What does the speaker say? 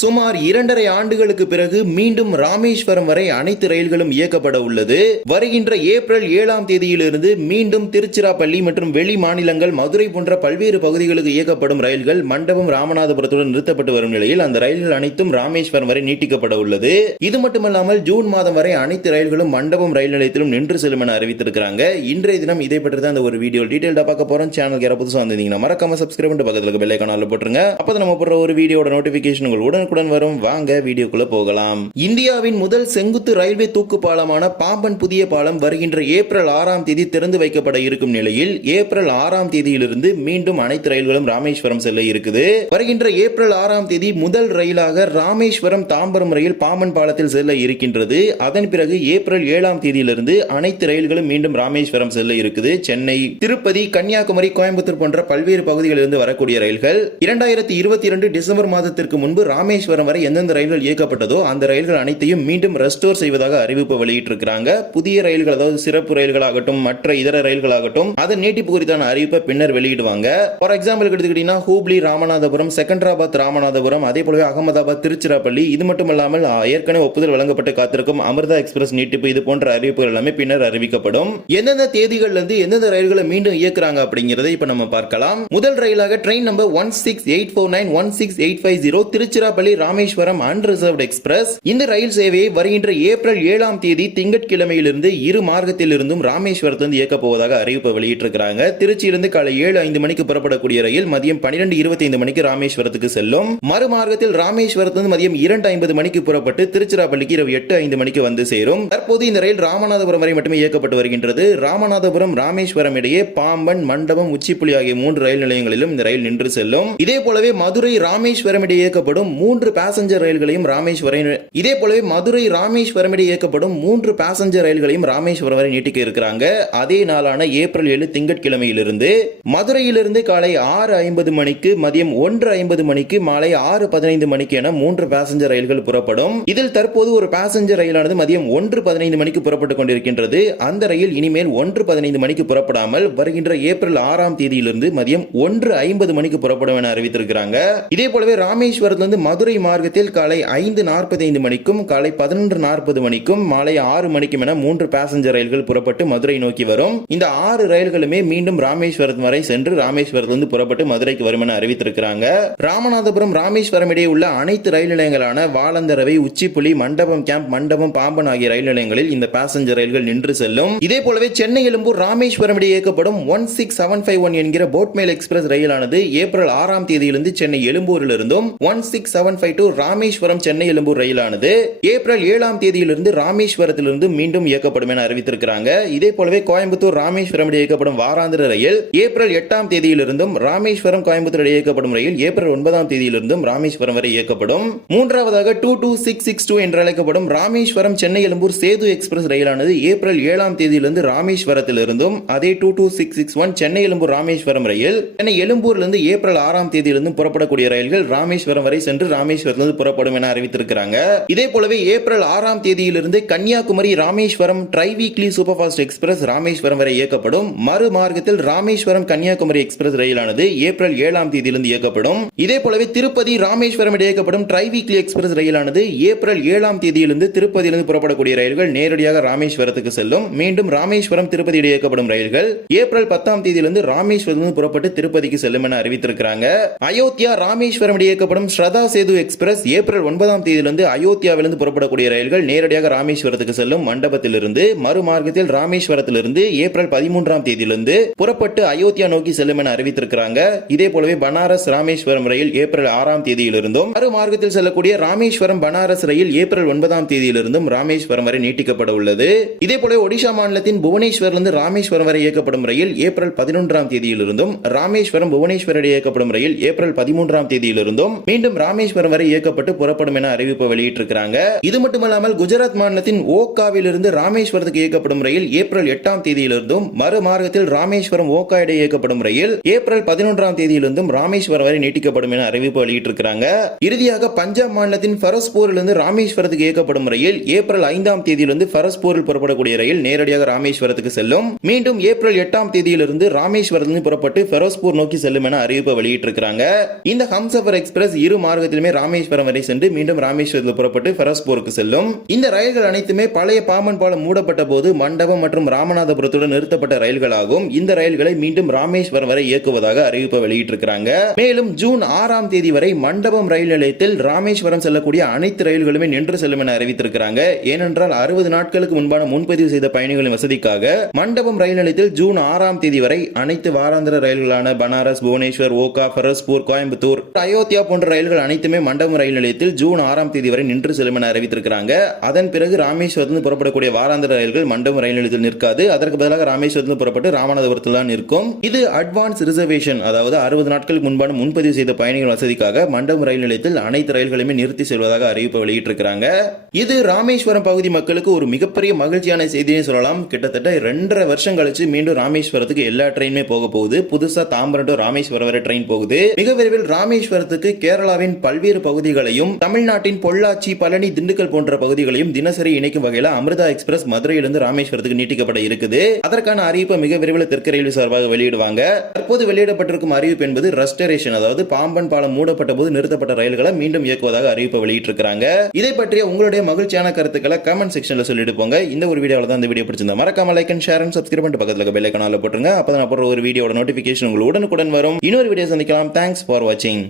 சுமார் 2.5 ஆண்டுகளுக்கு பிறகு மீண்டும் ராமேஸ்வரம் வரை அனைத்து ரயில்களும் இயக்கப்பட உள்ளது. வருகின்ற ஏப்ரல் 7ஆம் தேதியிலிருந்து மீண்டும் திருச்சிராப்பள்ளி மற்றும் வெளி மாநிலங்கள், மதுரை போன்ற பல்வேறு பகுதிகளுக்கு இயக்கப்படும் ரயில்கள் மண்டபம், ராமநாதபுரத்துடன் நிறுத்தப்பட்டு வரும் நிலையில் அந்த ரயில்கள் அனைத்தும் ராமேஸ்வரம் வரை நீட்டிக்கப்பட உள்ளது. இது மட்டுமல்லாமல் ஜூன் மாதம் வரை அனைத்து ரயில்களும் மண்டபம் ரயில் நிலையத்திலும் நின்று செல்லும் என அறிவித்திருக்கிறாங்க. இன்றைய தினம் இதை பற்றி தான் இந்த ஒரு வீடியோ டீடைல்டா பார்க்க போறோம். சேனலுக்கு யாராவது புதுசா வந்தீங்கன்னா மறக்காம சப்ஸ்கிரைப் பண்ணிட்டு பக்கத்துல இருக்க பெல் ஐகானை போட்டுருங்க. அப்பதான் நம்ம போடுற ஒரு வீடியோட நோட்டிபிகேஷன் உங்களுடன் வரும். வாங்க வீடியோக்குள்ள போகலாம். இந்தியாவின் முதல் செங்குத்து ரயில்வே தூக்கு பாலமான பாம்பன் புதிய பாலம் வருகின்ற ஏப்ரல் 6ஆம் தேதி திறந்து வைக்கப்பட இருக்கும் நிலையில் ஏப்ரல் 6ஆம் தேதியிலிருந்து மீண்டும் அனைத்து ரயில்களும் ராமேஸ்வரம் செல்ல இருக்குது. வருகின்ற ஏப்ரல் 6ஆம் தேதி முதல் ரயிலாக ராமேஸ்வரம் தாம்பரம் ரயில் பாம்பன் பாலத்தில் செல்ல இருக்கின்றது. அதன் பிறகு ஏப்ரல் 7ஆம் தேதியிலிருந்து அனைத்து ரயில்களும் மீண்டும் ராமேஸ்வரம் செல்ல இருக்குது. சென்னை, திருப்பதி, கன்னியாகுமரி, கோயம்புத்தூர் போன்ற பல்வேறு பகுதிகளிலிருந்து வரக்கூடிய ரயில்கள் 2022 டிசம்பர் மாதத்திற்கு முன்பு ராமேஸ்வரம் வரை எந்தெந்த ரயில்கள் இயக்கப்பட்டதோ அந்த ரயில்கள் அனைத்தையும் மீண்டும் ரெஸ்டோர் செய்வதாக அறிவிப்பு வெளியிட்டிருக்கிறாங்க. புதிய ரயில்கள், அதாவது சிறப்பு ரயில்களாகட்டும் மற்ற இதர ரயில்களாகட்டும் அதன் நீட்டிப்பு குறித்தான அறிவிப்பை பின்னர் வெளியிடுவாங்க. ஃபார் எக்ஸாம்பிள் எடுத்துக்கிட்டீங்கன்னா ஹூப்ளி ராமநாதபுரம், செகண்டராபாத் ராமநாதபுரம், அதே போலவே அகமதாபாத் திருச்சிராப்பள்ளி, இது மட்டுமல்லாமல் ஏற்கனவே ஒப்புதல் வழங்கப்பட்டு காத்திருக்கும் அமிர்தா எக்ஸ்பிரஸ் நீட்டிப்பு, இது போன்ற அறிவிப்புகள் எல்லாமே பின்னர் அறிவிக்கப்படும். எந்தெந்த தேதிகள்ல இருந்து எந்தெந்த ரயில்களை மீண்டும் இயக்குறாங்க அப்படிங்கறதை இப்ப நம்ம பார்க்கலாம். முதல் ரயிலாக train number 16849 16850 Tiruchirappalli Rameswaram unreserved express. இந்த ரயில் சேவையை வருகின்ற ஏப்ரல் 7ஆம் தேதி திங்கட்கிழமையிலிருந்து இரு மார்க்கத்திலிருந்தும் ராமேஸ்வரத்திலிருந்து இயக்க போவதாக அறிவிப்பு வெளியிட்டிருக்கிறாங்க. திருச்சியிலிருந்து காலை 7:05 மணிக்கு புறப்படக்கூடிய ரயில் மதியம் 12:25 மணிக்கு ராமேஸ்வரத்துக்கு செல்லும். மறுமார்க்கத்தில் ராமேஸ்வரத்திலிருந்து மதியம் 2:50 மணிக்கு புறப்பட்டு திருச்சிராப்பள்ளிக்கு இரவு 8:05 மணிக்கு வந்து சேரும். தற்போது இந்த ரயில் ராமநாதபுரம் வரை மட்டுமே இயக்கப்பட்டு வருகின்றது. ராமநாதபுரம், ராமேஸ்வரம் இடையே பாம்பன், மண்டபம், உச்சிப்புலி ஆகிய 3 ரயில் நிலையங்களிலும் இந்த ரயில் நின்று செல்லும். இதே போலவே மதுரை, ராமேஸ்வரம் இடையே இயக்கப்படும் 3 பேசஞ்சர் ரயில்களையும் ராமேஸ்வரம் வரை நீட்டிக்க இருக்கிறாங்க. அதே நாளான ஏப்ரல் 7 திங்கட்கிழமையிலிருந்து மதுரையிலிருந்து காலை 6:50 மணிக்கு, மதியம் 1:50 மணிக்கு, மாலை 6:15 மணிக்கு என 3 பேசஞ்சர் ரயில்கள் புறப்படும். இதில் தற்போது ஒரு பேசஞ்சர் ரயிலானது மதியம் 1:15 மணிக்கு புறப்பட்டுக் கொண்டிருக்கின்றது. அந்த ரயில் இனிமேல் 1:15 மணிக்கு புறப்படாமல் வருகின்ற ஏப்ரல் 6ஆம் தேதியிலிருந்து மதியம் 1:50 மணிக்கு புறப்படும் என அறிவித்திருக்கிறாங்க. இதே போலவே ராமேஸ்வரத்திலிருந்து மதுரை மார்க்கத்தில் காலை 5:45 மணிக்கும், காலை 11:40 மணிக்கும், மாலை 6 மணிக்கும் என 3 பேசஞ்சர் ரயில்கள் புறப்பட்டு மதுரை நோக்கி வரும். இந்த 6 ரயில்களுமே மீண்டும் ராமேஸ்வரம் வரை சென்று ராமேஸ்வரத்திலிருந்து புறப்பட்டு மதுரைக்கு வரும் என அறிவித்திருக்கிறாங்க. ராமநாதபுரம், ராமேஸ்வரம் இடையே உள்ள அனைத்து ரயில் நிலையங்களான வாழந்தரவை, உச்சிப்புலி, மண்டபம் கேம்ப், மண்டபம், பாம்பன் ஆகிய ரயில் நிலையங்களில் இந்த பேசஞ்சர் ரயில்கள் நின்று செல்லும். இதே போலவே சென்னை எழும்பூர், ராமேஸ்வரம் இடையே இயக்கப்படும் 16751 என்கிற போட்மேல் எக்ஸ்பிரஸ் ரயிலானது ஏப்ரல் 6ஆம் தேதியிலிருந்து சென்னை எழும்பூரிலிருந்தும் 16752 ராமேஸ்வரம் சென்னை எழும்பூர் ரயிலானது ஏப்ரல் 7ஆம் தேதியிலிருந்து ராமேஸ்வரத்திலிருந்து மீண்டும் இயக்கப்படும் என அறிவித்திருக்கிறாங்க. இதே போலவே கோயம்புத்தூர், ராமேஸ்வரம் இடையே இயக்கப்படும் வாராந்திர ரயில் ஏப்ரல் 8ஆம் தேதியிலிருந்தும், ராமேஸ்வரம் கோயம்புத்தூர் இடையே இயக்கப்படும் ரயில் ஏப்ரல் 9ஆம் தேதியிலிருந்தும் ராமேஸ்வரம் வரை இயக்கப்படும். மூன்றாவதாக 22662 என்று அழைக்கப்படும் ராமேஸ்வரம் சென்னை எழும்பூர் சேது எக்ஸ்பிரஸ் ரயிலானது ஏப்ரல் 7ஆம் தேதியிலிருந்து ராமேஸ்வரத்திலிருந்தும், அதே 22661 சென்னை எழும்பூர் ராமேஸ்வரம் ரயில் சென்னை எழும்பூரிலிருந்து ஏப்ரல் 6ஆம் தேதியிலிருந்து புறப்படக்கூடிய ரயில்கள் ராமேஸ்வரம் வரை சென்று ராமேஸ்வரத்திலிருந்து புறப்படும் என அறிவித்திருக்கிறாங்க. இதே போலவே ஏப்ரல் 6ஆம் தேதியிலிருந்து Kanyakumari Rameswaram tri weekly super fast express Rameswaram வரை இயக்கப்படும். மறுமார்க்கத்தில் ராமேஸ்வரம் கன்னியாகுமரி எக்ஸ்பிரஸ் ரயிலானது ஏப்ரல் 7ஆம் தேதியிலிருந்து இயக்கப்படும். இதே போலவே திருப்பதி, ராமேஸ்வரம் இடையே இயக்கப்படும் ட்ரை வீக்லி எக்ஸ்பிரஸ் ரயிலானது ஏப்ரல் 7ஆம் தேதியிலிருந்து திருப்பதியிலிருந்து புறப்படக்கூடிய ரயில்கள் நேரடியாக ராமேஸ்வரத்துக்கு செல்லும். மீண்டும் ராமேஸ்வரம், திருப்பதி இடையே இயக்கப்படும் ரயில்கள் ஏப்ரல் 10ஆம் தேதியிலிருந்து ராமேஸ்வரத்திலிருந்து புறப்பட்டு திருப்பதிக்கு செல்லும் என அறிவித்திருக்கிறாங்க. அயோத்தியா, ராமேஸ்வரம் இடையே இயக்கப்படும் ஸ்ரதா சேது எக்ஸ்பிரஸ் ஏப்ரல் 9ஆம் தேதியிலிருந்து அயோத்தியாவிலிருந்து புறப்படக்கூடிய ரயில்கள் நேரடியாக ராமேஸ்வரத்துக்கு செல்லும். மண்டபத்திலிருந்து மறுமார்க்கத்தில் ராமேஸ்வரத்திலிருந்து ஏப்ரல் 13ஆம் தேதியிலிருந்து புறப்பட்டு அயோத்தியா நோக்கி செல்லும் என அறிவித்திருக்கிறாங்க. இதே போலவே பனாரஸ் ராமேஸ்வரம் ரயில் ஏப்ரல் 6ஆம் தேதியிலிருந்தும், மறுமார்க்கத்தில் செல்லக்கூடிய ராமேஸ்வரம் பனாரஸ் ரயில் ஏப்ரல் 9ஆம் தேதியிலிருந்தும் ராமேஸ்வரம் வரை நீட்டிக்கப்பட உள்ளது. இதே போல ஒடிஷா மாநிலத்தின் புவனேஸ்வரிலிருந்து ராமேஸ்வரம் வரை இயக்கப்படும் ரயில் ஏப்ரல் 11ஆம் தேதியிலிருந்தும், ராமேஸ்வரம் புவனேஸ்வர் இடையே இயக்கப்படும் ரயில் ஏப்ரல் 13ஆம் தேதியிலிருந்தும் மீண்டும் ராமேஸ்வரம் வரை இயக்கப்பட்டு புறப்படும் என அறிவிப்பு வெளியிட்டிருக்கிறாங்க. இது மட்டுமல்லாமல் குஜராத் மாநிலத்தின் ஓக்காவிலிருந்து ராமேஸ்வரத்துக்கு இயக்கப்படும் ரயில் ஏப்ரல் 8ஆம் தேதியிலிருந்தும், மறுமார்க்கத்தில் ராமேஸ்வரம் ஓக்கா இடையே இயக்கப்படும் ரயில் ஏப்ரல் 11ஆம் தேதியிலிருந்தும் ராமேஸ்வரம் வரை நீட்டிக்கப்படும் என அறிவிப்பு வெளியிட்டிருக்கிறாங்க. இறுதியாக பஞ்சாப் மாநிலத்தின் ஃபரஸ்பூரிலிருந்து ராமேஸ்வரத்துக்கு இயக்கப்படும் ரயில் ஏப்ரல் 5ஆம் தேதியிலிருந்து ஃபரஸ்பூரில் புறப்படக்கூடிய ரயில் நேரடியாக ராமேஸ்வரத்துக்கு செல்லும். மீண்டும் ஏப்ரல் 8ஆம் தேதியிலிருந்து ராமேஸ்வரத்திலிருந்து புறப்பட்டு ஃபெரோஸ்பூர் நோக்கி செல்லும் என அறிவிப்பு வெளியிட்டிருக்கிறாங்க. இந்த ஹம்சஃபர் எக்ஸ்பிரஸ் இரு மார்க்கத்திலுமே ரயில்களுமே ராமேஸ்வரம் வரை சென்று மீண்டும் ராமேஸ்வரத்தில் புறப்பட்டு ஃபெரோஸ்பூருக்கு செல்லும். இந்த ரயில்கள் அனைத்துமே பழைய பாம்பன் பாலம் மூடப்பட்ட போது மண்டபம் மற்றும் ராமநாதபுரத்துடன் நிறுத்தப்பட்ட ரயில்களாகும். இந்த ரயில்களை மீண்டும் ராமேஸ்வரம் வரை இயக்குவதாக அறிவிப்பை வெளியிட்டிருக்கிறாங்க. மேலும் ஜூன் 6ஆம் தேதி வரை மண்டபம் ரயில் நிலையத்தில் ராமேஸ்வரம் செல்லக்கூடிய அனைத்து ரயில்களுமே நின்று செல்லும் என அறிவித்திருக்கிறாங்க. ஏனென்றால் 60 நாட்களுக்கு முன்பான முன்பதிவு செய்த பயணிகளின் வசதிக்காக மண்டபம் ரயில் நிலையத்தில் ஜூன் 6ஆம் தேதி வரை அனைத்து வாராந்திர ரயில்களான பனாரஸ், புவனேஸ்வர், ஓகா, ஃபெரோஸ்பூர், கோயம்புத்தூர், அயோத்தியா போன்ற ரயில்கள் அனைத்துமே மண்டபம் ரயில் நிலையத்தில் ஜூன் 6ஆம் தேதி வரை நின்று செல்லும் என அறிவித்திருக்கிறாங்க. அதன் பிறகு ராமேஸ்வரத்தில் புறப்படக்கூடிய வாராந்திர ரயில்கள் மண்டபம் ரயில் நிலையத்தில் நிற்காது. அதற்கு பதிலாக ராமேஸ்வரத்தில் புறப்பட்டு ராமநாதபுரத்தில் தான் இருக்கும். இது அட்வான்ஸ் ரிசர்வேஷன், அதாவது 60 நாட்களுக்கு முன்பான முன்பதிவு செய்த பயணிகள் வசதிக்காக மண்டபம் ரயில் நிலையத்தில் அனைத்து ரயில்களையுமே நிறுத்தி செல்வதாக அறிவிப்பு வெளியிட்டிருக்கிறாங்க. இது ராமேஸ்வரம் பகுதி மக்களுக்கு ஒரு மிகப்பெரிய மகிழ்ச்சியான செய்தியை சொல்லலாம். கிட்டத்தட்ட 2.5 வருஷம் கழிச்சு மீண்டும் ராமேஸ்வரத்துக்கு எல்லா ட்ரெயினுமே போக போகுது. புதுசா தாம்பரம் டு ராமேஸ்வரம் வரை ட்ரெயின் போகுது. மிக விரைவில் ராமேஸ்வரத்துக்கு கேரளாவின் பல்வேறு பகுதிகளையும் தமிழ்நாட்டின் பொள்ளாச்சி, பழனி, திண்டுக்கல் போன்ற பகுதிகளையும் தினசரி இணைக்கும் வகையில் அமிர்தா எக்ஸ்பிரஸ் மதுரையிலிருந்து ராமேஸ்வரத்துக்கு நீட்டிக்கப்பட இருக்குது. அதற்கான அறிவிப்பை மிக விரைவில் தெற்கு ரயில்வே சார்பாக வெளியிடுவாங்க. தற்போது வெளியிடப்பட்டிருக்கும் அறிவிப்பு என்பது ரெஸ்டரேஷன், அதாவது பாம்பன் பாலம் மூடப்பட்ட போது நிறுத்தப்பட்ட ரயில்களை மீண்டும் இயக்குவதாக அறிவிப்பை வெளியிட்டிருக்கிறாங்க. இதை பற்றிய உங்களுடைய மகிழ்ச்சியான கருத்துக்களை கமெண்ட் செக்ஷன்ல சொல்லிட்டு போங்க. இந்த ஒரு வீடியோல தான் இந்த வீடியோ பிடிச்சிருந்தா மறக்காம like and share and subscribe பண்ணிட்டு பக்கத்துல இருக்க பெல் ஐகானை போட்டுருங்க. அப்பதான் அப்புறம் ஒரு வீடியோட நோட்டிபிகேஷன் உங்களுக்கு உடனுக்குடன் வரும். இன்னொரு வீடியோ சந்திக்கலாம். தேங்க்ஸ் ஃபார் வாட்சிங்.